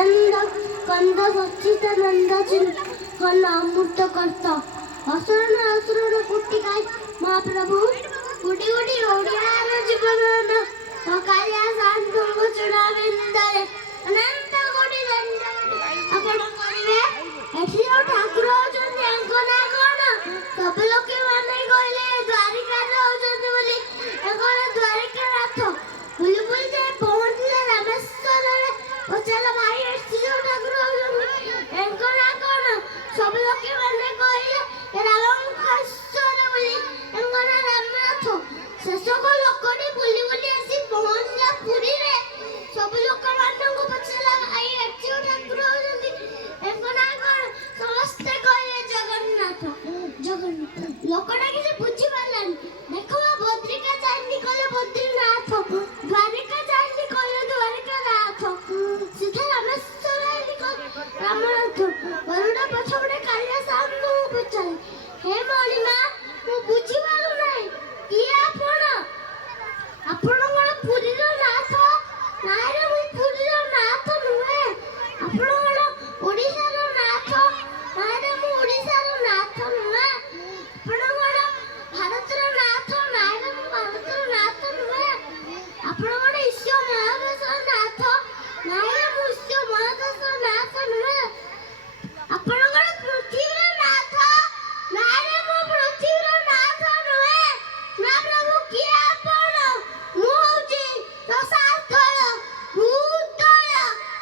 आनंद कंद सच्चिदानंद घन अमृत कर्त असुर असुर कुटी गाय महाप्रभु गुटी गुटी ओडियार जीवन कालिया शांत चुनावेंदरे अनंत कोटि आपण करिवे एठी ठाकुर होचंती अंकना कोन सब लोके माने कहले द्वारिका रहउचंती बोली एकोन द्वारिका नाथ बुली बुली जे पहुंचले रामेश्वर रे पचाला भाई एठी ठाकुर होचंती अंकना कोन सब लोके माने कहले राम खासरे बोली अंकना रामनाथ शेषको लोकटी बुली बुली आसी पहुंचला पुरी रे सब लोक माननको पचाला भाई एठी ठाकुर होचंती अंकना कोन समस्त कहले जगन्नाथ जगन्नाथ लोकटा किसी बुझी पारलानी देखो बद्रिका जाइनी कहले बद्रीनाथ द्वारिका जाइनी कहले द्वारिकानाथ सीधा रामेश्वर आइनी कहले रामनाथ गरुड़ा पछपटे कालिया सामने पचारे हे मणिमा मु बुझी पारु नाही किए आपण आपण कोन पुरीर नाथ नाही रे मु पुरीर नाथ नुहे आपण कोन ओडिसार नाथ नाही रे मु ओडिसार नाथ नुहे आपण कोन भारतर नाथ नाही रे मु भारतर नाथ नुहे आपण कोन ईश्वर महादेश नाथ नाही रे मु ईश्वर महादेश नाथ नुहे आपण कोन पृथ्वीर नाथ नाही रे मु पृथ्वीर नाथ नुहे ना प्रभु किए आपण मु होची रसातळ भूतळ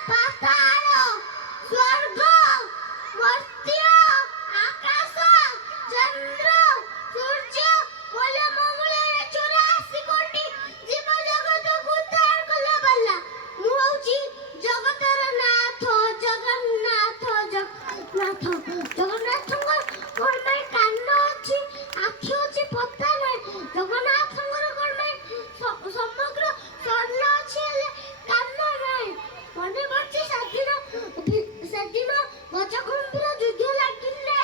पाताळ स्वर्ग मर्त्य आकाश चंद्र सूर्य बोले मंगले 84 कोटी जीव जगत उद्धार कला बल्ला मु होची जगतर नाथ जगन्नाथ जगन्नाथ कोन में कान अछि आखि अछि पता नै जगन्नाथ कोन में समग्र स्वर्ण अछि हेले कान नै मने बच्चे सदिन गजकुंभीर युद्ध लागिले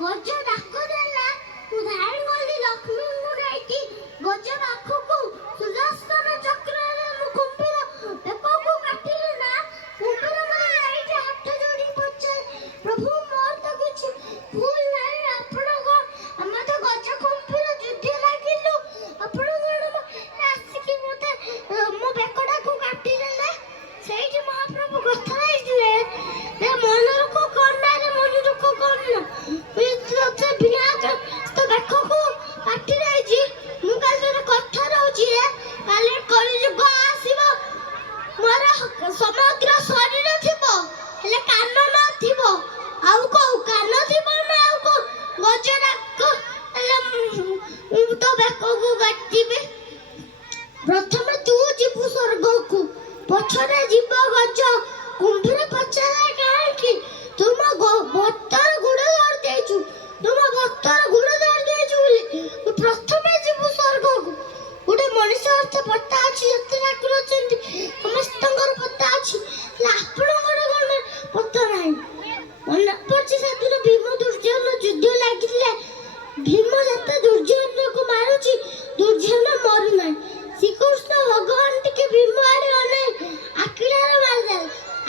गज डाक देला तू धाई गली लक्ष्मी मुराइती गज पाखकू सुदर्शन चक्र रे मु कुंभीर बेपकू काटिले ना कुंभीर माने आइते हाथ जोड़ी पछे प्रभु मोर तो कुछ भूल नाही आपण को हम तो गज कुंभीर युद्ध लागिलु आपण कोन आसिकी मते मो बेकड़ा को काटी देले सेठी महाप्रभु कथा आइले ए मनर को कोन रे मनर को कोन तो बिना तो देखो को काटी राइजी मु काल तोर कथा रहउची रे काले कली जुग आसीबो मोर समग्र शरीर थिबो हेले कान न थिबो आउ को कान थिबो ना आउ को गजरा को हेले तो बेको को काटिबे प्रथम तू जीव स्वर्ग को पछरे जीव गज कुंभीर पछरे काहे कि तुम बत्तर गुड़ धर देछु तुम बत्तर गुड़ धर देछु बोली प्रथम जीव स्वर्ग को गोटे मनुष्य अर्थ पता अछि जते ठाकुर अछंती समस्तंकर पता अछि आपणकर कोन पता नाही मन पछि सेदिन भीम दुर्योधन युद्ध लागिले भीम जते दुर्योधन को मारुछि दुर्योधन मरु नाही श्रीकृष्ण भगवान टिके भीम आड़े अने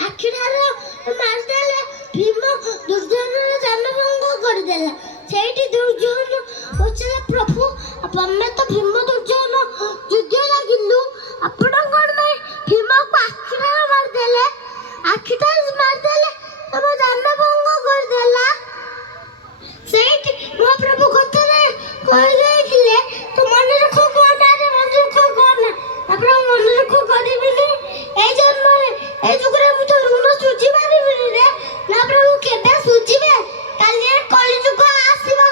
आखिड़ार मारदेले भीम दुर्योधन जानभंग करदेला सेठी दुर्योधन पछले प्रभु अपने तो भीम दुर्योधन युद्ध लागिलु आपण कोन में भीम को आखिड़ार मारदेले आखिड़ार मारदेले तम जानभंग करदेला सेठी महाप्रभु कथरे कह देखिले तो मन रखो कोन रे मन रखो कोन आपण मन रखो करिबिनी ए जन्म रे ए जुगरे मु तो ऋण सुझी मारिबिनी रे ना प्रभु केबे सुझीबे काली कली जुग आसीबो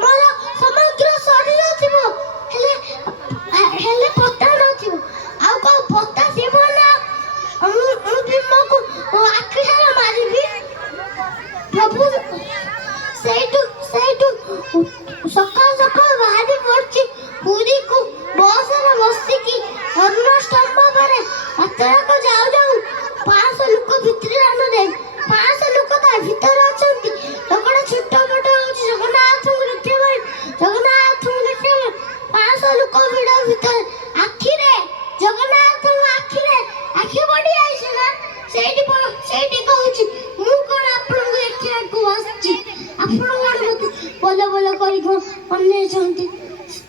मोर समग्र शरीर थिबो हेले पता न थिबो आउ को पता थिबो ना मु भीम को आखि हारा मारिबी प्रभु सेठू सकाल सकाल बाहरी पड़ची पूरी को बस रे बसी की अन्न स्तंभ पर यात्रा को जाऊ जाऊ 500 लोक भितर आनो दे 500 लोक ता भीतर अछंती लोकड़ा छोटा मोटा होची जगन्नाथ को देखते भाई जगन्नाथ को देखते 500 लोक भिड़ भीतर आखी रे जगन्नाथ को आखी रे आखी बड़ी आइछ ना सेठी ସେଇଠି କହୁଛି ମୁଁ କଣ ଆପଣଙ୍କୁ ଦେଖିବାକୁ ଆସିଛି ଆପଣ କଣ ମତେ ବଲ ବଲ କରି ଅନେଇଛନ୍ତି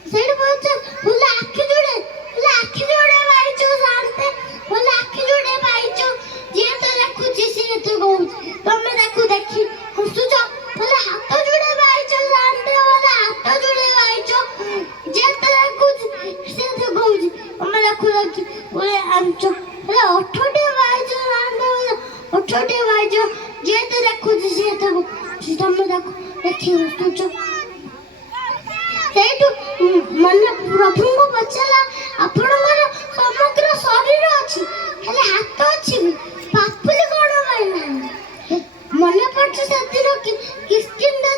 ସେଇଠି କହୁଛି ବୋଲେ ଆଖି ଯୋଡ଼େ ପାଇଛୁ ଶାନ୍ତେ ବୋଲେ ଆଖି ଯୋଡ଼େ ପାଇଛୁ ଯିଏ ତ ଦେଖୁଛି ସିଏ ତ କହୁଛି ତମେ ତାକୁ ଦେଖି ହସୁଛ ବୋଲେ ହାତ ଯୋଡ଼େ ପାଇଛୁ ଶାନ୍ତେ ବୋଲେ ହାତ ଯୋଡ଼େ ପାଇଛୁ ଯିଏ ତ ଦେଖୁଛି ସିଏ ତ କହୁଛି ତମେ ତାକୁ ଦେଖି ବୋଲେ ଆଣିଛ ବୋଲେ ଅଠଟି ପାଇଛୁ ଶାନ୍ତେ ବୋଲେ ଅଠଟି ପାଇଛୁ ଯିଏ ତ ଦେଖୁଛି ସିଏ ତ ତମେ ତାକୁ ଦେଖି ହସୁଛ ସେଇଠୁ ମାନେ ପ୍ରଭୁଙ୍କୁ ପଚାରିଲା ଆପଣଙ୍କର ସମଗ୍ର ଶରୀର ଅଛି ହେଲେ ହାତ ଅଛି ବି ପାପୁଲି କଣ ପାଇଁ ନାହିଁ ମନେ ପଡୁଛି ସେଦିନ କିସ୍କିନ୍ଧା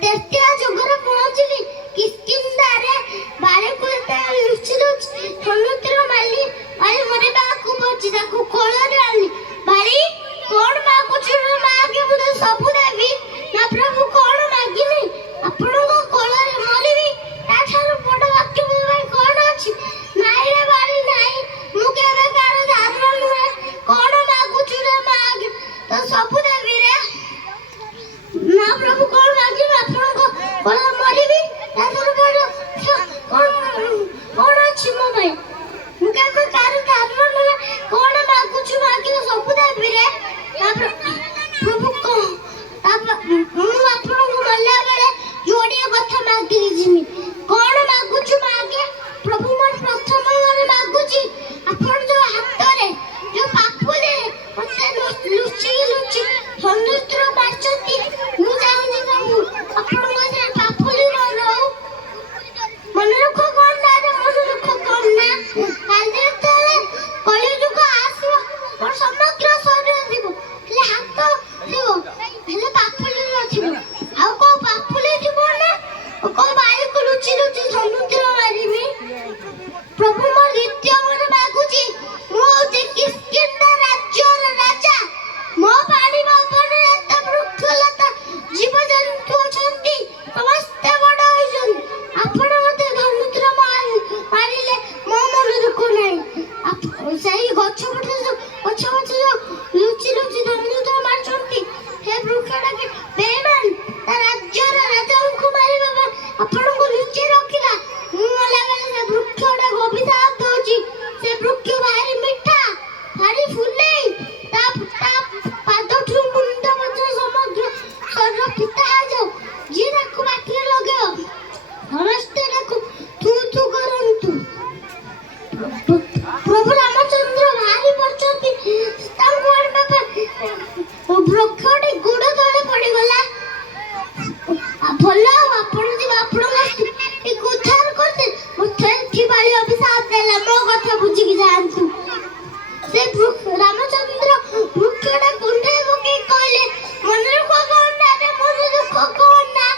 ତେତିଆ ଯୁଗରେ ପହଞ୍ଚିଲି କିସ୍କିନ୍ଧାରେ ବାଳିକୁ ଯେତେବେଳେ ଲୁଚି ସମୁଦ୍ର ବାଳି ମରିବାକୁ ପଡୁଛି ତାକୁ କୋଳରେ ଆଣିଲି ବାଳି କଣ ମାଗୁଛି ମାଗେ ମୁଁ ସବୁ ଦେବି ନା ପ୍ରଭୁ କଣ ମାଗିନି ଆପଣଙ୍କ କୋଳରେ ମରିବି ତାଠାରୁ ବଡ଼ ବାକ୍ୟ ମୋ ପାଇଁ କଣ ଅଛି ନାଇଁ ରେ ବାଳି ନାଇଁ ମୁଁ କେବେ କାହାର ଧାରଣ ନୁହେଁ କଣ ମାଗୁଛୁ ରେ ମାଗ ତ ସବୁ ଦେବି ରେ ନା ପ୍ରଭୁ କଣ ମାଗିବି ଆପଣଙ୍କ କୋଳରେ ମରିବି ତାଠାରୁ ବଡ଼ କଣ ଅଛି ମୋ ପାଇଁ ମୁଁ କେବେ କାହାର ଧାରଣ ନୁହେଁ କଣ ମାଗୁଛୁ ମାଗିଲେ ସବୁ ଦେବି ରେ ପ୍ରଭୁ କଣ ମୁଁ ଆପଣଙ୍କୁ ମଲା ବେଳେ ଯୋଡ଼ିଏ କଥା ମାଗିକି ଯିମି କଣ ମାଗୁଛୁ ମାଗେ ପ୍ରଭୁ ମୋର ପ୍ରଥମ ମାଗୁଛି ଆପଣ ଯୋଉ ହାତରେ ଯୋଉ ପାପୁଲିରେ ମତେ ଲୁଚି ସମୁଦ୍ର ମାରିଛନ୍ତି ମୁଁ ଚାହୁଁଛି ପ୍ରଭୁ ଆପଣଙ୍କ ସେ ପାପୁଲି ରହୁ ମନେ ରଖ କଣ ନା ମନେ ରଖ କଣ ନା କାଲି ଯେତେବେଳେ କଳିଯୁଗ ଆସିବ ମୋର ସମଗ୍ର ଶରୀର ଥିବ ହେଲେ ହାତ ଥିବ ହେଲେ ପାପୁଲି ନଥିବ ଆଉ କୋଉ ପାପୁଲି ଥିବ ନା କୋଉ ବାଳିକୁ ଲୁଚି ସମୁଦ୍ର ମାରିବି ପ୍ରଭୁ ମୋର ଦ୍ୱିତୀୟ ମନେ ମାଗୁଛି ମୁଁ ହଉଛି କିସ୍କିନ୍ଧା ରାଜ୍ୟର ରାଜା ମୋ ପାଣି ପବନରେ ଏତେ ବୃକ୍ଷଲତା ଜୀବଜନ୍ତୁ ଅଛନ୍ତି ସମସ୍ତେ ବଡ଼ ହୋଇଛନ୍ତି ଆପଣ ମତେ ସମୁଦ୍ର ମାରିଲେ ମୋ ମନ ଦୁଃଖ ନାହିଁ ସେଇ ଗଛ ପଟେ ଲୁଚି ସମୁଦ୍ର ମାରୁଛନ୍ତି ହେ ବୃକ୍ଷଟାকে ବେଇମାନ ତା ରାଜ୍ୟର ରାଜାଙ୍କୁ ମାରିବା ପାଇଁ ଆପଣଙ୍କୁ ଲୁଚି ରଖିଲା ମୁଁ ମଲାବେଳେ ସେ ବୃକ୍ଷଟାକୁ ଅଭିଶାପ ଦଉଛି ସେ ବୃକ୍ଷ ଭାରି ମିଠା ଭାରି ଫୁଲେଇ ତା ପାଦଠୁ ମୁଣ୍ଡ ପର୍ଯ୍ୟନ୍ତ ସମଗ୍ର ଶରୀର ପିତା ହେଇଯାଉ ଯିଏ ତାକୁ ପାଟିରେ ଲଗେଇବ ସମସ୍ତେ ତାକୁ ଥୁ ଥୁ କରନ୍ତୁ ପ୍ରଭୁ ରାମଚନ୍ଦ୍ର ଭାରି ପଡୁଛନ୍ତି ତାଙ୍କୁ ବୃକ୍ଷଟି ଗୋଡ଼ ତଳେ ପଡ଼ିଗଲା ଭଲ ଆପଣ ଯିବେ ଆପଣଙ୍କ ଉଦ୍ଧାର କରିତେ ମତେ ଏଠି ବାଳି ଅଭିଶାପ ଦେଲା ମୋ କଥା ବୁଝିକି ଯାଆନ୍ତୁ ସେ ରାମଚନ୍ଦ୍ର ବୃକ୍ଷଟା କୁଣ୍ଢେଇ ପକେଇ କହିଲେ ମନେ ରଖ କଣ ନା ମନେ ଦୁଃଖ କଣ ନା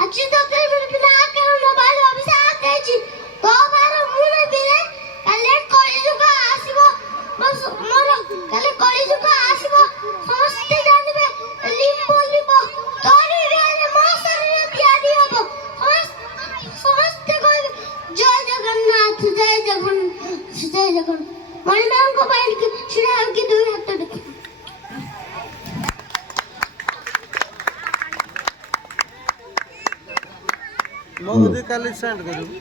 ଆଜି ତତେ ନା କାରଣ ବାଳି ଅଭିଶାପ ଦେଇଛି ତୋ ଭାର ମୁଁ ନେବି ରେ କାଲି କଳିଯୁଗ ଆସିବ ମୋର କାଲି କଳିଯୁଗ ଆସିବ ସମସ୍ତେ ଜାଣିବେ ଲିମ୍ବ ତୋରି ମୋ ଶରୀର ତିଆରି ହବ ସମସ୍ତେ କହିବେ ଜୟ ଜଗନ୍ନାଥ ମଣିମାଙ୍କ ପାଇଁ ଛିଡ଼ା ହେଇକି ଦୁଇ ହାତ ଦେଖ ମୋ କାଲି ଷ୍ଟାର୍ଟ କରିବୁ